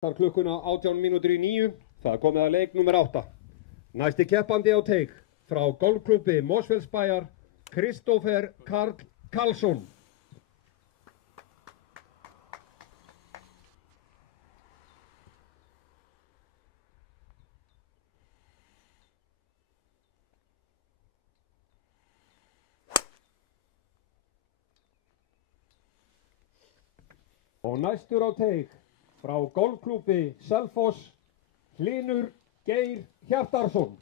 Þar klukkuna 8:18. Það er komið að leik nummer 8. Næsti keppandi á teig frá golfklúbbi Mosfellsbæjar, Kristófer Karl Karlsson. Og næstur á teig frá golfklúbbi Selfoss, Hlynur Geir Hjartarson.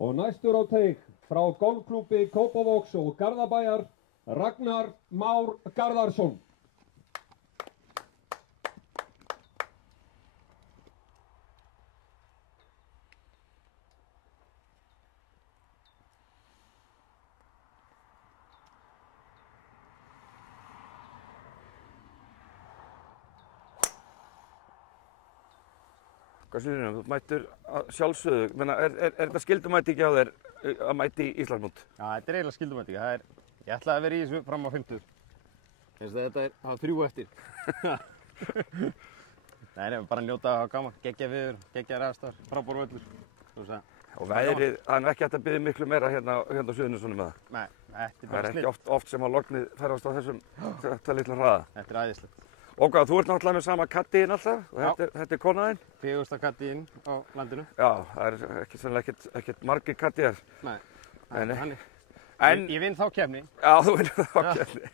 Og næstur á teig frá golfklúbbi Kópavogs og Garðabæjar, Ragnar Már Garðarsson. Hvað segir þú? Þú mættur sjálfsögðu, er þetta skyldumæting hjá þér að mæti í Íslandsmót? Já, þetta er eiginlega skyldumæting. Ég ætlaði að vera í þessu fram á 50. Þetta er 3 eftir. Nei, bara njóta að hafa gaman, geggjað viður, geggjaðir aðstæður, frábær völlur. Og veðrið, það er ekki hægt að biðja miklu meira hérna á Suðurnesjunum með það? Nei, þetta er Það bara er ekki oft sem að lognið ferðast á þetta litla hraða. Þetta er æðislegt. Og hvað, þú ert náttúrulega með sama kattiðinn alltaf og þetta er konaðinn? 4. kattiðinn á landinu. Já, það er ekkert margir kattiðar. Nei, En ég vinn þá keppni. Já, þú vinnur þá keppni.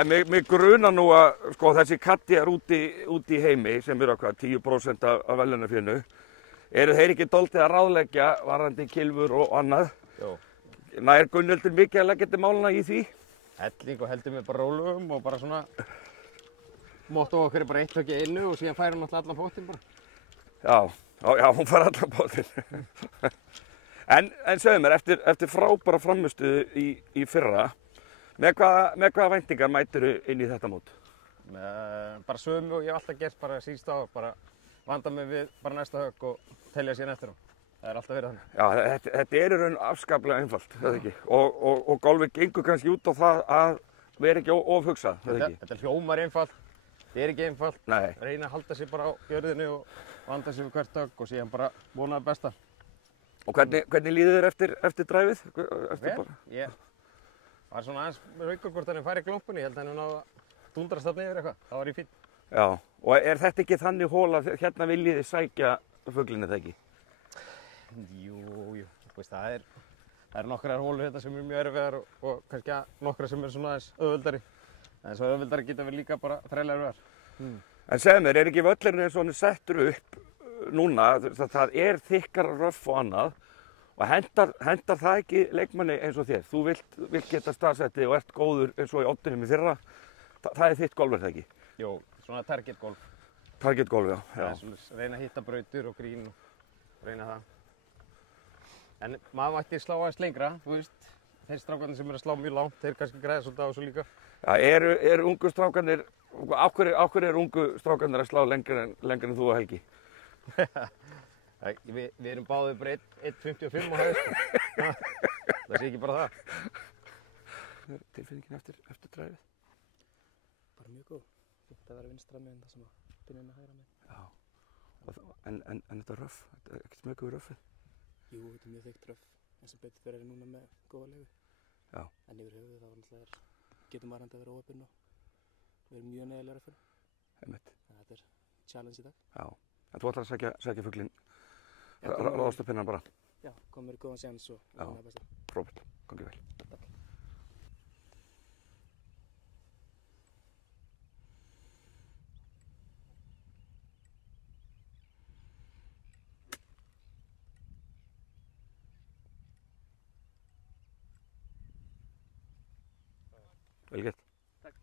En mig grunar nú að sko, þessi kattiðar úti í heimi sem eru hvað 10% af verðlaunafénu, eru þeir ekki dálítið að ráðleggja varðandi kylfur og annað? Jó. Nær Gunnhildur mikið að leggja til málana í því? Helling og heldur mig bara rólugum og bara svona motto okkur er bara 1 högg í einu og síðan fær hún alltaf allan pottinn bara. Já, hún fær allan pottinn. En segðu mér, eftir frábæra frammistuðu í fyrra, með hvaða væntingar mætirðu inn í þetta mót? Bara sömu og ég hef alltaf gert bara síðust á, bara vanda mig við bara næsta högg og telja síðan eftir á. Það er alltaf verið þannig. Já, þetta er í raun afskaplega einfalt, það ekki? Og golfið gengur kannski út á það að vera ekki ofhugsað, það ekki? Þetta hljómar einfalt, þetta er ekki einfalt. Nei. Reyna að halda sig bara á jörðinni og vanda sig við hvert högg og síðan bara vona það besta. Og hvernig líður þér eftir dræfið? Vel, ég var svona aðeins raukur hvort hann færi glómpunni, ég held að hann náði að dundrast þarna yfir eitthvað, það var ég fín. Já, og er þetta ekki þannig hól að hérna viljið þið sækja fuglinn eða ekki? Jú, það er nokkrar hólur hérna sem eru mjög erfiðar og kannski nokkrar sem eru svona aðeins auðveldari. En svo auðveldari geta við líka bara þrælega erfiðar. En segðu mér, er ekki völlurinn eins og hann er settur upp núna, það er þykkara röff og annað og hendar það ekki leikmanni eins og þér? Þú vilt geta staðsetti og ert góður eins og í oddinum í fyrra, það er þitt golf, er það ekki? Jú, svona target golf. Target golf, já. Reyna að hitta brautur og grín og reyna það. En maður mætti slá aðeins lengra, þú veist, þeir strákarnir sem eru að slá mjög langt, þeir kannski græða svolítið á þessu líka. Já, eru ungu strákarnir, á hverju eru ungu strákarnir að slá lengur en þú og Helgi? Við erum báðið bara 1.55 á hæðist, það sé ekki bara það. Tilfinningin eftir dræfið? Bara mjög góð. Þetta verður vinstra meginn það sem að byrja með hægra meginn. Já, en þetta er röff, þetta er ekkert smökuð röffið? Jú, þetta er mjög þykkt röff, en sem betur fyrir núna með góða leigu. Já. En yfir höfuð þá getur maður að vera óöppinn og við erum mjög neðilega röffur. Einmitt. Þetta er challenge í dag. Já, en þú ætlar að sækja fuglinn, ráðast upp hinnan bara? Já, komum við í góðan séns og vona það besta. Frábært, gangi vel. Takk. Vel gert. Takk.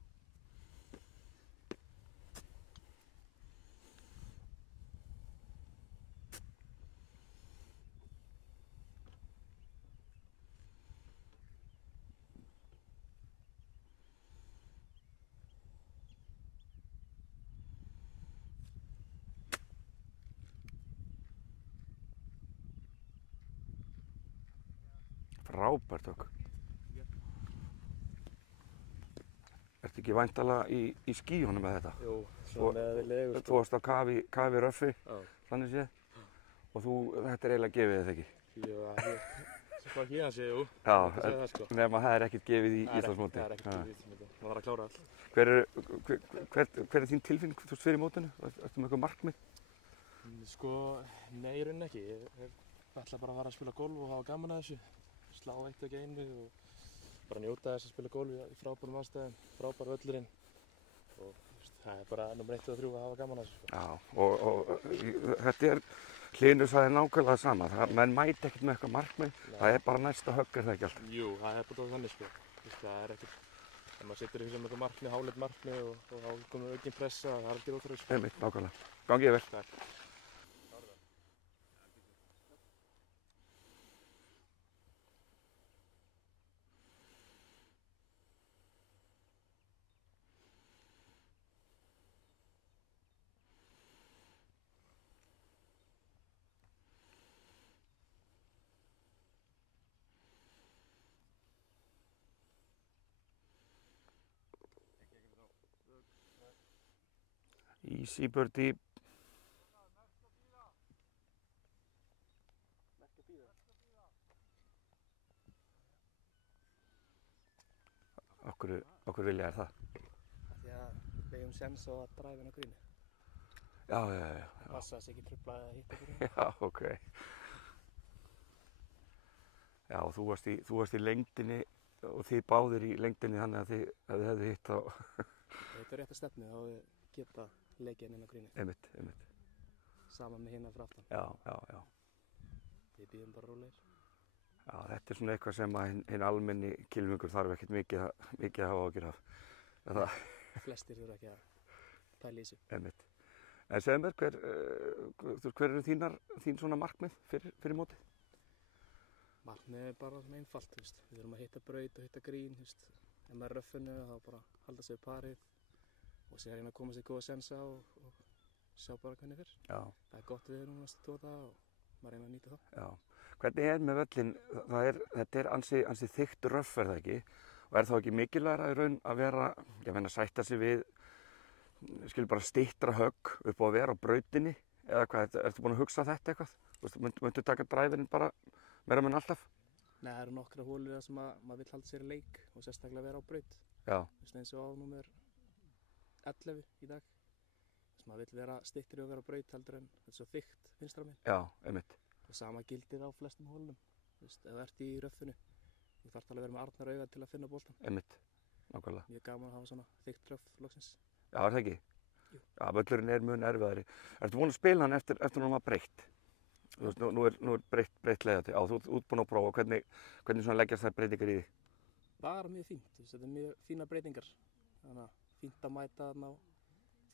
Frábært högg. Ertu ekki væntanlega í skíunum með þetta? Jú, svona með við legu, Þú varst á kafi röffi, Já. þannig séð. Og þetta er eiginlega gefið þetta ekki? Jú, svo hér sé, jú. Já, Ég myndi segja það, sko. nema það er ekkert gefið í Íslandsmóti. Það er ekkert gefið í Íslandsmóti. Það var að klára allt. Hver er þín tilfinning þú veist fyrir mótinu? Ertu með eitthvað markmið? Sko, nei, í rauninni ekki. Ég ætla bara að fara að spila golf og hafa gaman að þessu. Slá eitt og ekki einu og bara njóta þess að spila golf í frábærum aðstæðum, frábær völlurinn. Og það er bara nummer 1 og 3 að hafa gaman að þessu. Sko. Já, og þetta er, Hlynur sagði nákvæmlega sama. Menn mæti ekkert með eitthvað markmið, það er bara næsta högg, er það ekki alltaf? Jú, það er bara þannig, sko. Það er ekkert, ef maður setur í eitthvað markmið, háleit markmið og þá komur aukinn pressa, það er aldrei óþarfi, sko. Einmitt, nákvæmlega. Gangið vel. Takk. Easy birdie. Okkur vilja er það? Því að við hefum sens á að dræfa inn á gríni. Já. Passa þess ekki truflaði að hitta gríni. Já, ok. Já, þú varst í lengdinni og þið báðir í lengdinni þannig að þið hefðu hitt á... Þetta er rétt að stefni, þá við geta leikið inn á gríni. Einmitt. Saman með hérna frá aftan. Já. Við býðum bara rólegir. Já, þetta er svona eitthvað sem að hinn almenni kylfingur þarf ekkert mikið að hafa áhyggjur af. Flestir eru ekki að pæla í þessu. Einmitt. En segðu mér, hver eru þín svona markmið fyrir mótið? Markmið er bara svona einfalt, við þurfum að hitta braut og hitta grín, ef maður er röffinu þá bara halda sig við parið og sér reyna að koma sér góða sensa og sjá bara hvernig fyrr. Já. Það er gott við erum næstu 2 daga og maður reyna að nýta það. Já. Hvernig er með völlin? Þetta er ansi þykkt röff, er það ekki? Og er þá ekki mikilvægara í raun að vera, sætta sig við, bara styttra högg upp á að vera á brautinni? Eða hvað, ertu búin að hugsa þetta eitthvað? Möntu taka dræfirinn bara meira menn alltaf? Nei, það eru nokkra hólur þar sem maður vill halda sér í leik og sérstaklega vera á braut. Já. Eins og á númer 11 í dag. Maður vill vera styttri og vera á braut heldur en þetta er svo þykkt vinstra megin. Já, einmitt. Og sama gildir á flestum hólunum. Ef þú ert í röffinu, þú þarft alveg að vera með arnar auga til að finna boltan. Einmitt, nákvæmlega. Mjög gaman að hafa svona þykkt röff loksins. Já, er það ekki? Jú. Já, völlurinn er mjög erfiðari. Ertu búin að spila hann eftir að hann var breytt? Nú er breytt leiðati. Já, þú ert útbúin að prófa. Hvernig svona leggjast þær breytingar í því? Bara mjög fínt. Þetta er mjög fína breytingar. Þannig að fínt að mæta þarna á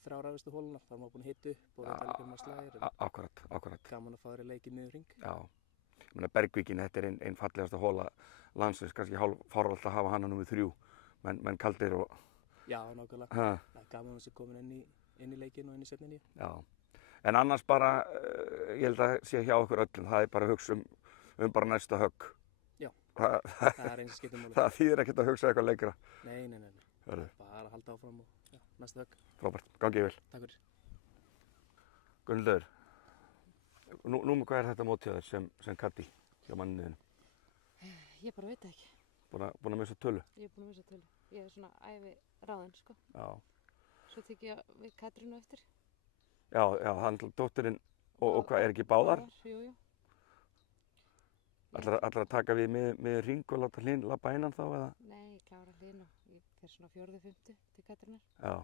3 ræðustu hóluna. Það er maður búin að hitta upp og veit alveg hvernig maður slæðir. Akkurat. Gaman að fá þér í leik í miður hring. Já. Ég meina Bergvíkin, þetta er ein fallegasta hóla landsins. Kannski fáralt að hafa hana númer 3. Menn kaldir og... Já, nákvæmlega. Það er gaman að þessi komin inn í leikinn og inn í seinni. Já. En annars bara, ég held að sé hjá okkur öllum, það er bara að hugsa bara næsta högg. Já, það er eins og skiptir máli. Það þýðir ekkert að hugsa eitthvað lengra. Nei. Hörðu. Bara að halda áfram og næsta högg. Frábært, gangið vel. Takk fyrir. Gunnlaugur, nú hvað er þetta mót hjá þér sem kaddi hjá manniðinu? Ég bara veit það ekki. Búin að missa tölu? Ég er búin að missa tölu. Ég er svona ævi ráðin, sko. Já. Svo tek ég við Katrínu eftir. Já, hann dóttirinn og hvað, er ekki báðar? Jú. Ætlar að taka við með hring og láta Hlyn labba innan þá eða? Nei, ég klára Hlyn og ég fer svona 4.5. til Katrínar. Já.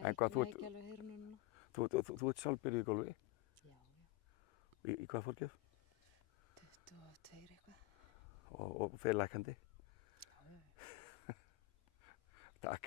En hvað þú ert... Næ ekki alveg heyrunum núna. Þú ert sjálfbyrjuð í golfi? Já. Í hvað fórgjöf? 22 eitthvað. Og fer lækandi? Já. Takk.